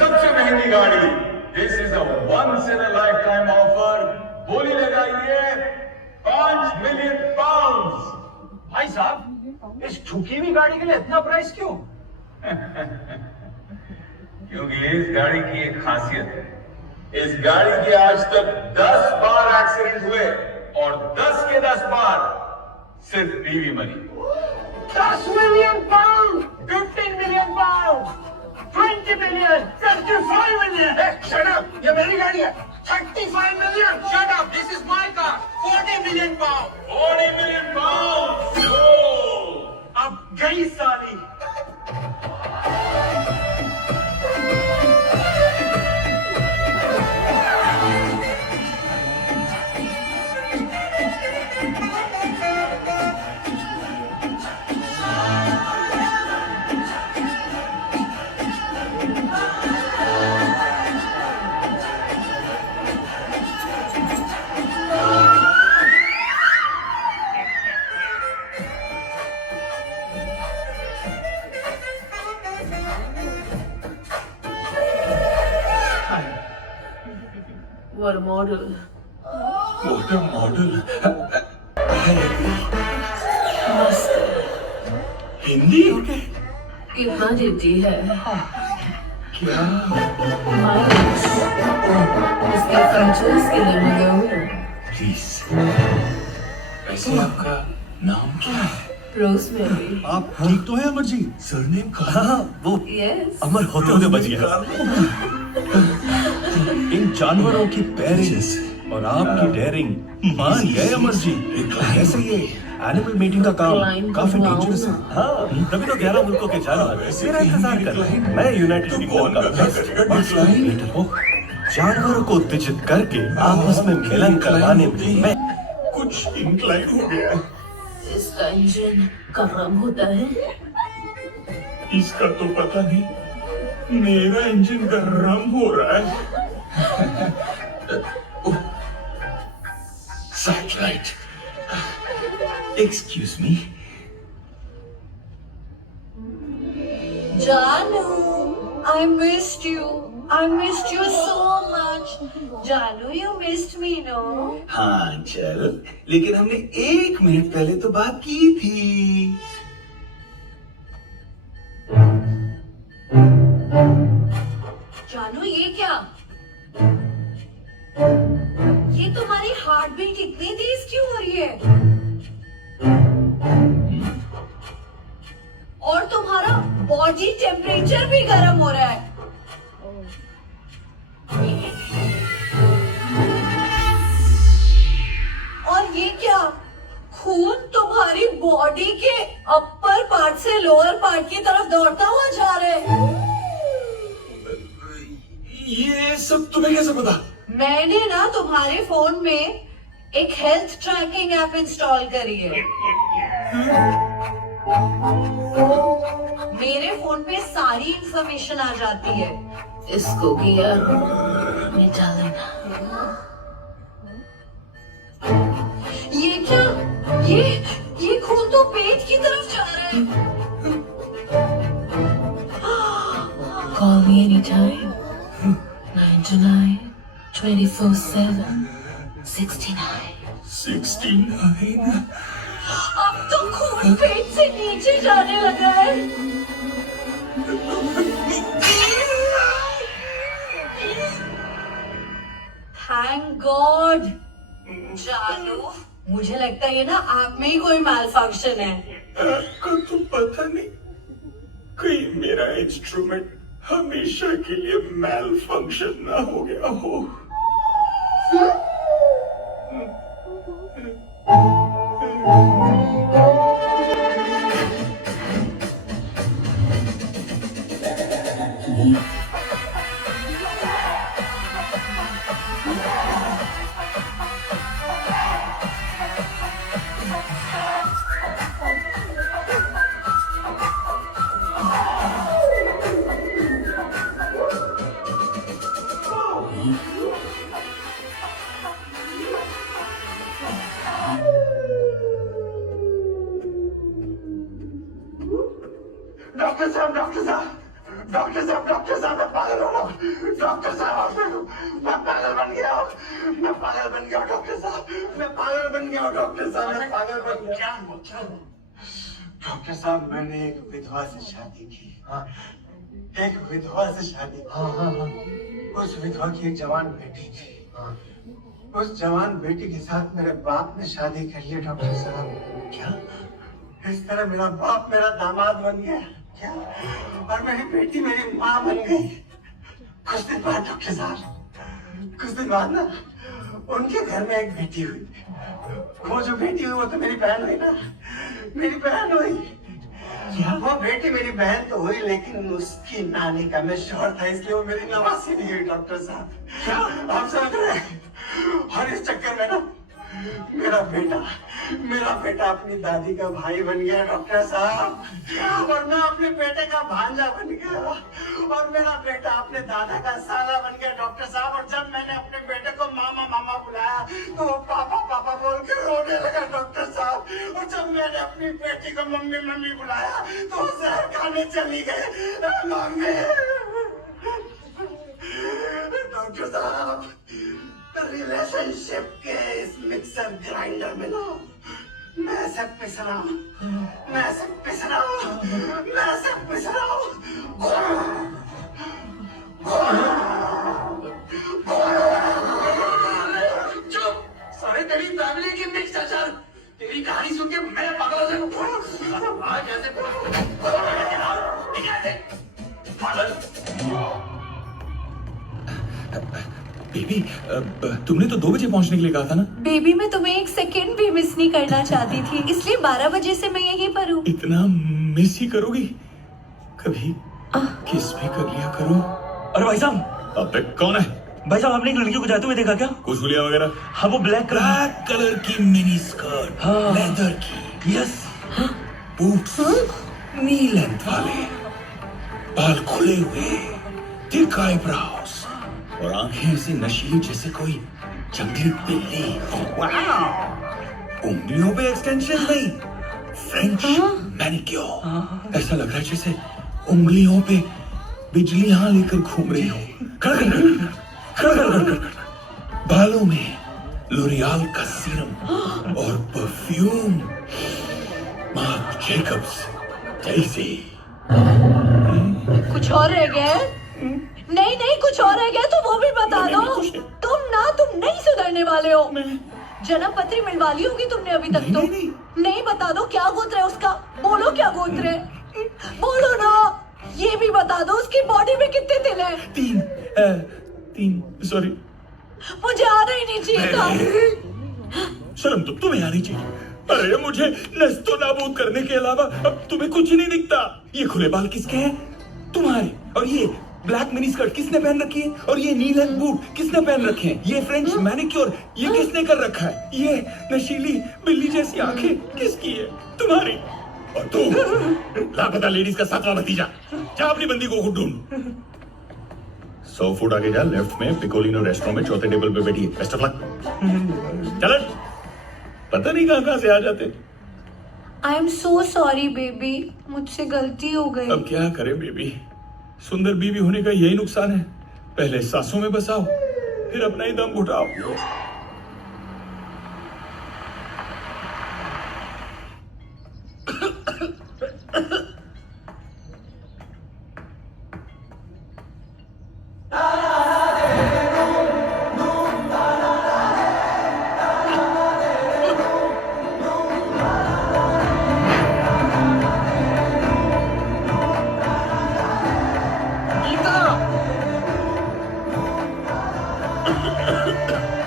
सबसे महंगी गाड़ी। This is a once in a lifetime offer. बोली लगाइए 5 मिलियन पाउंड। भाई साहब, इस ठुकी हुई गाड़ी के लिए इतना प्राइस क्यों? क्योंकि इस गाड़ी की एक खासियत है। इस गाड़ी के आज तक 10 बार एक्सीडेंट हुए और 10 के 10 बार सिर्फ बीवी मरी। 10 million pound, 15 million pound, 20 million, 35 million. Shut up, ये मेरी गाड़ी है। 35 million. Shut up, this is my car. 40 million pound. 40 million pound. अब गई साली। What a model. What a model. मस्त। हिंदी? कितना देती है? क्या? माइलेज। इसके फीचर्स के लिए मैं गया प्लीज। वैसे आपका नाम क्या है? रोज़मेरी। आप ठीक तो है अमर जी? सरनेम का? हाँ वो Yes. अमर होते होते बच गया। इन जानवरों की पैरिंग और आपकी डेयरिंग मान गए अमर जी। ऐसे ये एनिमल मीटिंग का काम काफी डेंजरस है। हाँ तभी तो 11 मुल्कों के जानवर मेरा इंतजार कर रहे हैं। मैं यूनाइटेड किंगडम का बेस्ट मीटर हूँ। जानवरों को उत्तेजित करके आपस में मिलन करवाने में मैं कुछ इंक्लाइन हो गया है। इसका इंजन गर्म होता है। इसका तो पता नहीं, मेरा इंजन गर्म हो रहा है। Satellite. Excuse me. Janu, I missed you. I missed you so much. Janu, you missed me, no? हाँ चल, लेकिन हमने 1 मिनट पहले तो बात की थी। जानू ये क्या? ये तुम्हारी हार्ट बीट इतनी तेज क्यों हो रही है? और तुम्हारा बॉडी टेम्परेचर भी गर्म हो रहा है। और ये क्या? खून तुम्हारी बॉडी के अपर पार्ट से लोअर पार्ट की तरफ दौड़ता हुआ जा रहा है। ये सब तुम्हें कैसे पता? मैंने ना तुम्हारे फोन में एक हेल्थ ट्रैकिंग ऐप इंस्टॉल करी है। मेरे फोन पे सारी इंफॉर्मेशन आ जाती है। इसको किया मिटा देना। ये क्या? ये खून तो पेट की तरफ जा रहा है। Call me anytime. 99 24/7 69. 69? अब तो खून पेट से नीचे जाने लगा है। Thank God. जानू, मुझे लगता है ये ना आप में ही कोई मैल फंक्शन है। आपको तो पता नहीं, कहीं मेरा इंस्ट्रूमेंट हमेशा के लिए मैल फंक्शन ना हो गया हो। डॉक्टर साहब, डॉक्टर साहब, डॉक्टर साहब, डॉक्टर साहब, मैं पागल हो रहा हूँ। डॉक्टर साहब, मैं पागल बन गया हूँ, मैं पागल बन गया हूँ डॉक्टर साहब, मैं पागल बन गया हूँ डॉक्टर साहब, मैं पागल बन गया। क्या हुआ, क्या हुआ? डॉक्टर साहब, मैंने एक विधवा से शादी की। हाँ, एक विधवा से शादी। हाँ हाँ हाँ। उस विधवा की एक जवान बेटी थी। हाँ, उस जवान बेटी के साथ मेरे बाप ने शादी कर ली डॉक्टर साहब। क्या? इस तरह मेरा बाप मेरा दामाद बन गया क्या? और मेरी बेटी मेरी माँ बन गई। कुछ दिन बाद डॉक्टर साहब, कुछ दिन बाद ना उनके घर में एक बेटी हुई। वो जो बेटी हुई वो तो मेरी बहन हुई ना, मेरी बहन हुई। क्या? वो बेटी मेरी बहन तो हुई, लेकिन उसकी नानी का मैं शौहर था, इसलिए वो मेरी नवासी नहीं हुई डॉक्टर साहब। क्या आप समझ रहे हैं? और इस चक्कर में ना मेरा बेटा अपनी दादी का भाई बन गया डॉक्टर साहब, और मैं अपने बेटे का भांजा बन गया, और मेरा बेटा अपने दादा का साला बन गया डॉक्टर साहब। और जब मैंने अपने बेटे को मामा मामा बुलाया तो वो पापा पापा बोल के रोने लगा डॉक्टर साहब। और जब मैंने अपनी बेटी को मम्मी मम्मी बुलाया तो वो जहर खाने चली गई। मम्मी, डॉक्टर साहब, रिलेशनशिप के इस मिक्सर ग्राइंडर में ना मैं सब पिस रहा हूँ, मैं सब पिस रहा हूँ, मैं सब पिस रहा हूँ। चुप, सारे तेरी फैमिली की मिक्सचर, तेरी कहानी सुन के मैं पागल हो जाऊँ। आज ऐसे पागल। बेबी, तुमने तो 2 बजे पहुंचने के लिए कहा था ना? बेबी, मैं तुम्हें एक सेकंड भी मिस नहीं करना चाहती थी, इसलिए 12 बजे से मैं यहीं पर हूँ। इतना मिस ही करोगी? कभी किस भी कर लिया करो। अरे भाई साहब, अबे कौन है? भाई साहब, आपने एक लड़की को जाते हुए देखा क्या? कुछ गुलिया वगैरह? हाँ, वो ब्लैक कलर की मिनी स्कर्ट, हाँ। लेदर की, यस, बूट्स, नी लेंथ वाले, बाल खुले हुए, थिक आईब्रोज और आंखें ऐसी नशीली जैसे कोई जंगली बिल्ली। वाओ! उंगलियों पे एक्सटेंशन नहीं, फ्रेंच मैनिक्योर। ऐसा लग रहा है जैसे उंगलियों पे बिजलियां लेकर घूम रही हो। बालों में लोरियल का सीरम और परफ्यूम मार्क जेकब्स जैसे। कुछ और रह गया है? नहीं नहीं, कुछ और रह गया तो वो भी बता दो। तुम नहीं सुधरने वाले हो। जन्म पत्री मिलवा ली होगी तुमने अभी तक तो। नहीं बता दो क्या गोत्र है उसका, बोलो क्या गोत्र है, बोलो ना। ये भी बता दो उसकी बॉडी में कितने तिल हैं? 3 सॉरी, मुझे आना ही नहीं चाहिए था। शर्म तो तुम्हें आनी चाहिए। अरे मुझे नस्तो नाबूद करने के अलावा अब तुम्हें कुछ ही नहीं दिखता। ये खुले बाल किसके हैं? तुम्हारे। और ये ब्लैक मिनी स्कर्ट किसने पहन रखी है? और ये नी लेंथ बूट किसने पहन रखे हैं? ये फ्रेंच मैनिक्योर ये किसने कर रखा है? ये नशीली बिल्ली जैसी आंखें किसकी है? तुम्हारी। और तू लापता लेडीज का 7वां भतीजा, जा अपनी बंदी को खुद ढूंढ। 100 फुट आगे जा, लेफ्ट में पिकोलिनो रेस्टोरेंट में 4थे टेबल पे बैठी है। Best of luck. चल, पता नहीं कहां से आ जाते। I am so sorry baby, मुझसे गलती हो गई। अब क्या करें बेबी, सुंदर बीवी होने का यही नुकसान है। पहले सासों में बसाओ, फिर अपना ही दम घुटाओ।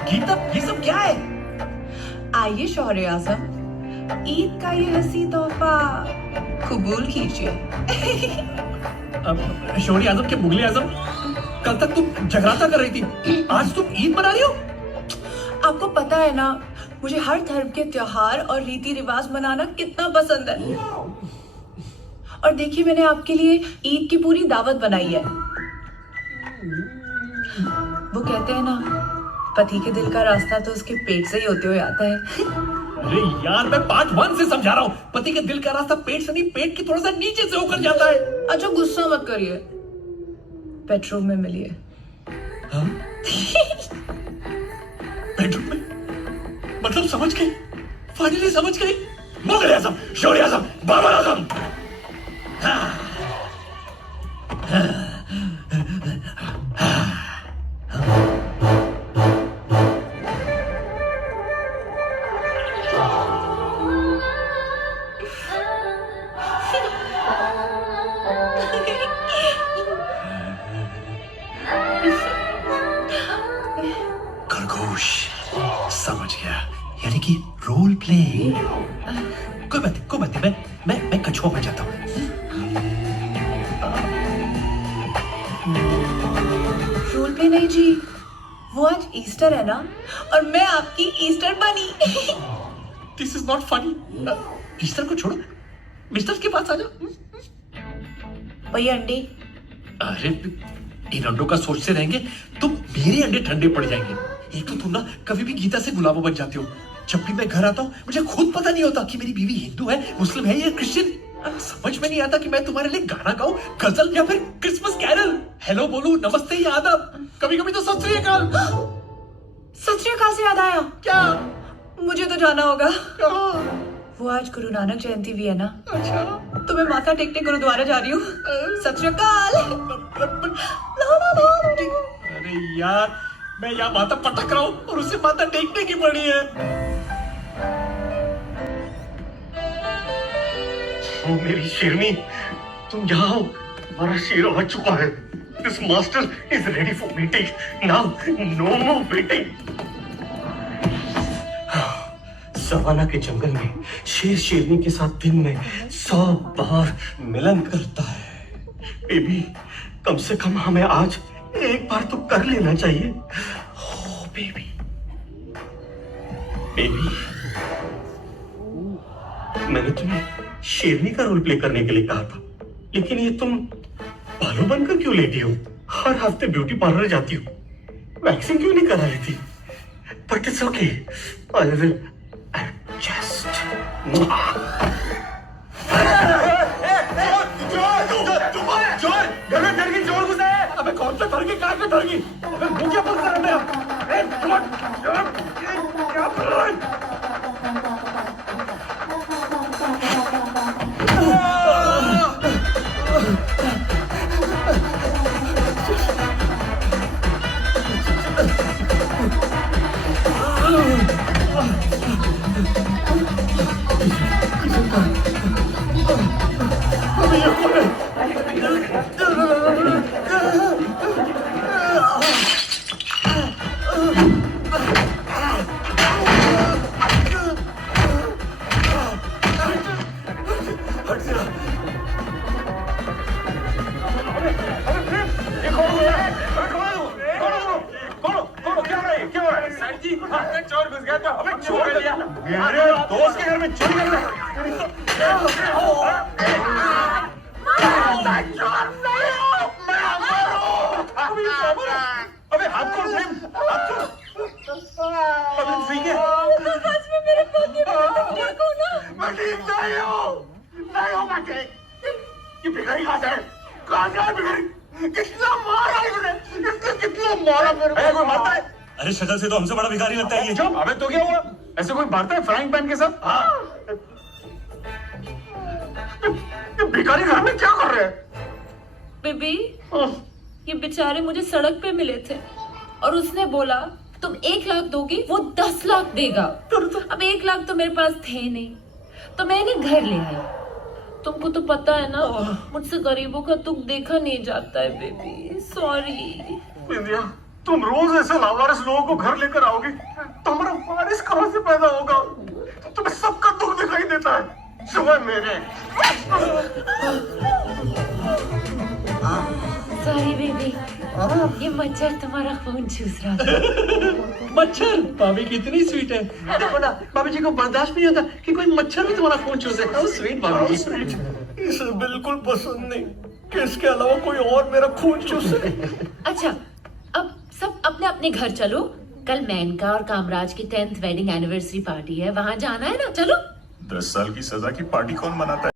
गीता, ये सब क्या है? आइए शौहरे आजम, ईद का ये हंसी तोहफा कबूल कीजिए। अब शौहरे आजम के मुगले आजम, कल तक तुम जगराता कर रही थी, आज तुम ईद मना रही हो? आपको पता है ना, मुझे हर धर्म के त्योहार और रीति रिवाज मनाना कितना पसंद है। और देखिए, मैंने आपके लिए ईद की पूरी दावत बनाई है। वो कहते हैं ना, पति के दिल का रास्ता तो उसके पेट से ही होते हुए आता है। अरे यार, मैं पार्ट 1 से समझा रहा हूँ। पति के दिल का रास्ता पेट से नहीं, पेट के थोड़ा सा नीचे से होकर जाता है। अच्छा, गुस्सा मत करिए। बेडरूम में मिली है। हाँ? बेडरूम में? मतलब समझ गई, फाइनली समझ गई। मुगल आजम, शौर्य आजम, बाबर आजम। खरगोश, समझ गया, यानी कि रोल प्ले। कोई बात नहीं, मैं कछुआ बन जाता हूँ। रोल प्ले नहीं जी, वो आज ईस्टर है ना, और मैं आपकी ईस्टर बनी। This is not funny. Easter को छोड़ो, मिस्टर के पास आ जाओ। वही अंडे। अरे इन अंडों का सोचते रहेंगे तो मेरे अंडे ठंडे पड़ जाएंगे। एक तो तुम ना कभी भी गीता से गुलाबो बन जाते हो। जब भी मैं घर आता हूँ मुझे खुद पता नहीं होता कि मेरी बीवी हिंदू है, मुस्लिम है या क्रिश्चियन। समझ में नहीं आता कि मैं तुम्हारे लिए गाना गाऊं, गजल या फिर क्रिसमस कैरल। हेलो बोलूं, नमस्ते या आदाब, कभी कभी तो सत श्री अकाल। सत श्री अकाल से याद आया, क्या? मुझे तो जाना होगा। कहाँ? वो आज गुरु नानक जयंती भी है ना, अच्छा, तो मैं माथा टेकने गुरुद्वारा जा रही हूँ। सत श्री अकाल। अरे यार, मैं यहाँ माथा पटक रहा हूँ और उसे माथा टेकने की पड़ी है। ओ मेरी शेरनी, तुम यहाँ हो, तुम्हारा शेर आ चुका है। This master is ready for meeting. Now, no more waiting. Savanna के जंगल में शेर शेरनी के साथ दिन में 100 बार मिलन करता है। बेबी, कम से कम हमें आज एक बार तो कर लेना चाहिए। ओ बेबी, बेबी, मैंने तुम्हें शेरनी का रोल प्ले करने के लिए कहा था, लेकिन ये तुम भालू बनकर क्यों लेटी हो? हर हफ्ते ब्यूटी पार्लर जाती हो, वैक्सिंग क्यों नहीं करा लेती? But it's okay, I will adjust. घर में डर की जोर घुसा है। अबे कौन सा डर की, कहाँ पे डर की? अबे मुंह क्या बंद कर रहा है? क्या कर रहा है? चोर घुस गया, तो हमें चोर कर लिया। मेरे दोस्त के घर में चोरी कर रहा है। अबे हाथ खोल प्रेम, हाथ खोल। अबे ठीक है। सच में मेरे पति, ठीक हो ना? मैं ठीक नहीं हूँ मैं ठीक। ये भिखारी कहाँ से है? कहाँ से है भिखारी? कितना मारा इसने कितना मारा मेरे को? कोई मारता है? अरे शक्ल से तो हमसे बड़ा भिखारी लगता है ये। चुप। अबे तो क्या हुआ? ऐसे कोई मारता है फ्राइंग पैन के साथ? ये भिखारी घर में क्या कर रहे हैं? बेबी, ये बेचारे मुझे सड़क पे मिले थे और उसने बोला तुम 1 लाख दोगी, वो 10 लाख देगा। अब 1 लाख तो मेरे पास थे नहीं, तो मैं इन्हें घर ले आई। तुमको तो पता है ना, मुझसे गरीबों का दुख देखा नहीं जाता है बेबी, सॉरी। बिंदिया, तुम रोज ऐसे लावारिस लोगों को घर लेकर आओगे तो हमारा वारिस कहाँ से पैदा होगा? तुम्हें सबका दुख दिखाई देता है, सुबह मेरे। सॉरी बेबी, ये मच्छर तुम्हारा खून चूस रहा था। मच्छर? भाभी कितनी स्वीट है। देखो ना, भाभी जी को बर्दाश्त नहीं होता कि कोई मच्छर भी तुम्हारा खून चूसे। हाउ स्वीट भाभी जी। इसे बिल्कुल पसंद नहीं कि इसके अलावा कोई और मेरा खून चूसे। अच्छा, अब सब अपने अपने घर चलो। कल मेनका और कामराज की 10th वेडिंग एनिवर्सरी पार्टी है, वहां जाना है ना? चलो। 10 साल की सजा की पार्टी कौन मनाता है?